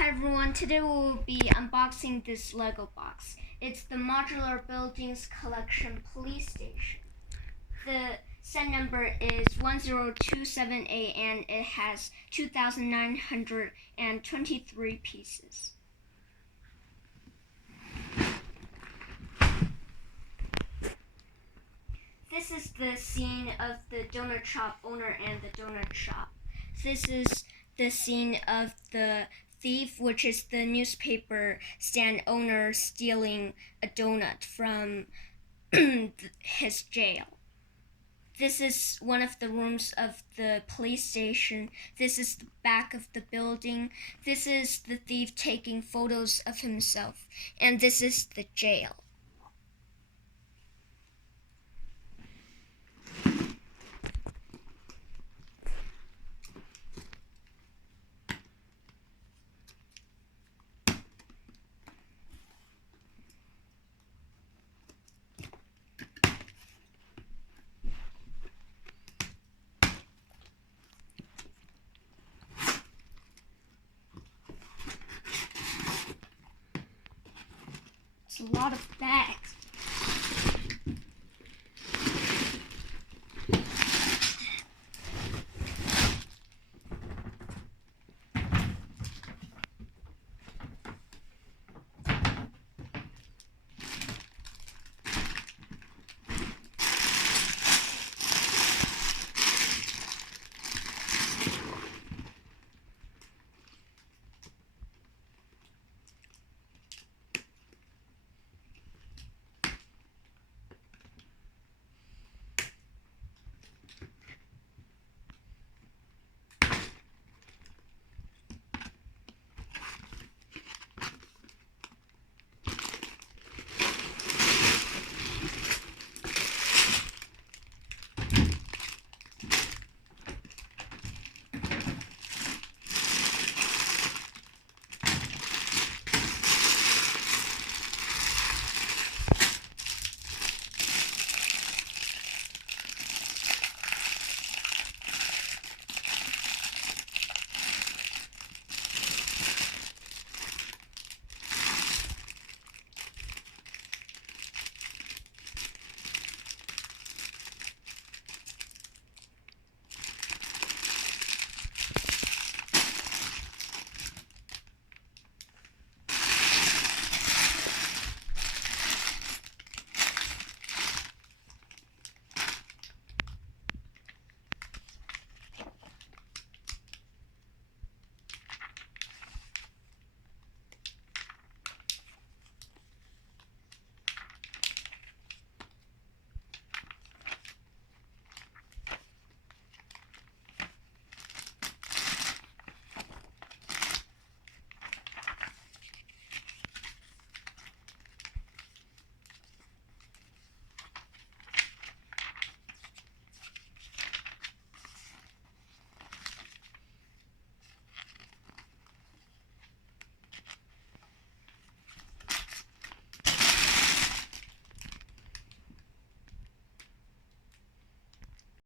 Hi everyone, today we will be unboxing this Lego box. It's the Modular Buildings Collection Police Station. The set number is 10278 and it has 2,923 pieces. This is the scene of the donut shop owner and the donut shop. This is the scene of the thief, which is the newspaper stand owner stealing a donut from his jail. This is one of the rooms of the police station. This is the back of the building. This is the thief taking photos of himself. And this is the jail. It's a lot of bags.